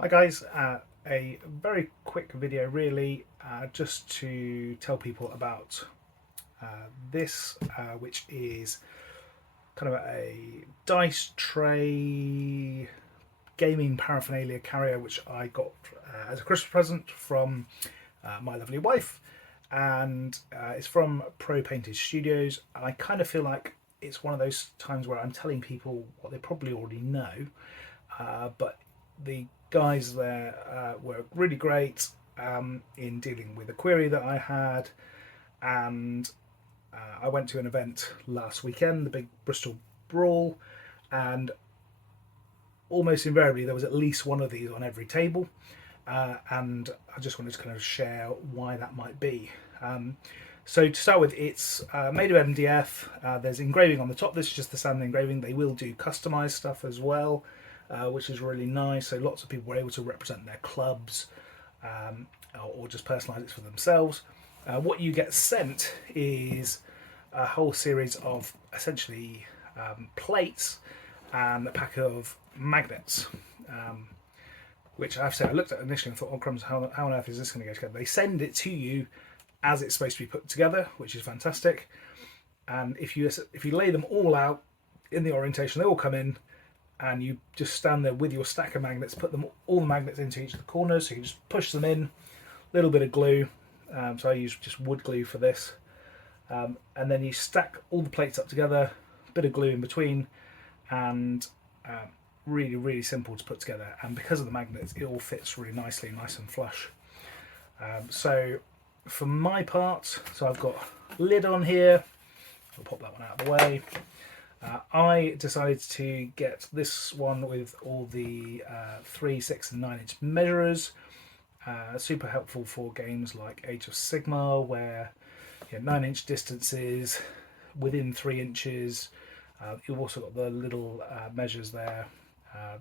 Hi guys, a very quick video really just to tell people about this which is kind of a dice tray gaming paraphernalia carrier which I got as a Christmas present from my lovely wife, and it's from Propainted Studios, and I kind of feel like it's one of those times where I'm telling people what they probably already know, but the guys there were really great in dealing with a query that I had, and I went to an event last weekend, the big Bristol Brawl, and almost invariably there was at least one of these on every table, and I just wanted to kind of share why that might be. So to start with, it's made of MDF. There's engraving on the top. This is just the standard engraving. They will do customized stuff as well, which is really nice. So lots of people were able to represent their clubs, or just personalise it for themselves. What you get sent is a whole series of essentially plates and a pack of magnets, which I have to say I looked at initially and thought, oh crumbs, how on earth is this going to go together? They send it to you as it's supposed to be put together, which is fantastic. And if you lay them all out in the orientation, they all come in, and you just stand there with your stack of magnets, put them all the magnets into each of the corners, so you just push them in, a little bit of glue, so I use just wood glue for this, and then you stack all the plates up together, a bit of glue in between, and really simple to put together. And because of the magnets, it all fits really nicely, nice and flush. So for my part, so I've got a lid on here, I'll pop that one out of the way. I decided to get this one with all the 3, 6 and 9 inch measurers. Super helpful for games like Age of Sigmar, where 9 inch distances within 3 inches. You've also got the little measures there.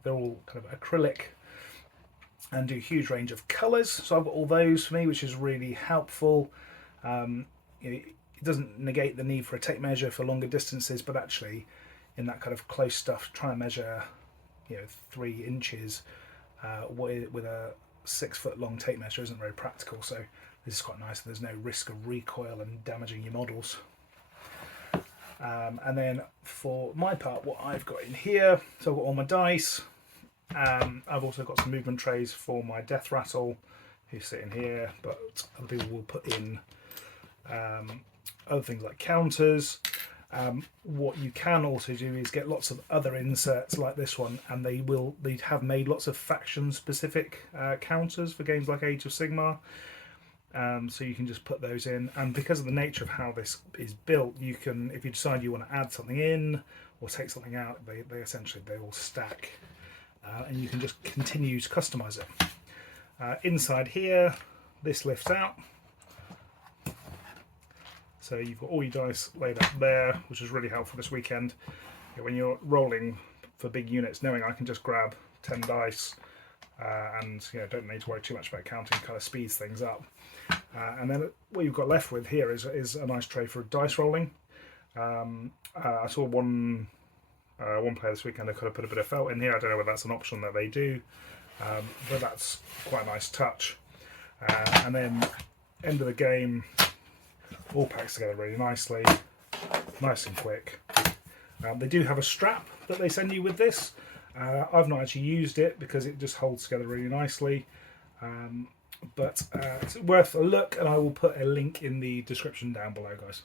They're all kind of acrylic and do a huge range of colours. So I've got all those for me, which is really helpful. It doesn't negate the need for a tape measure for longer distances, but actually in that kind of close stuff, trying to measure 3 inches with a 6 foot long tape measure isn't very practical. So this is quite nice. There's no risk of recoil and damaging your models. And then for my part, what I've got in here, so I've got all my dice. I've also got some movement trays for my death rattle, who's sitting here, but other people will put in other things like counters. What you can also do is get lots of other inserts like this one, and they have made lots of faction specific counters for games like Age of Sigmar. So you can just put those in, and because of the nature of how this is built, you can, if you decide you want to add something in or take something out, they essentially all stack, and you can just continue to customize it. Inside here, this lifts out, so you've got all your dice laid up there, which is really helpful this weekend when you're rolling for big units, knowing I can just grab 10 dice and don't need to worry too much about counting. Kind of speeds things up. And then what you've got left with here is a nice tray for dice rolling. I saw one player this weekend, they could have put a bit of felt in here. I don't know whether that's an option that they do, but that's quite a nice touch. And then end of the game, all packs together really nicely, nice and quick. They do have a strap that they send you with this. I've not actually used it because it just holds together really nicely. But it's worth a look, and I will put a link in the description down below, guys.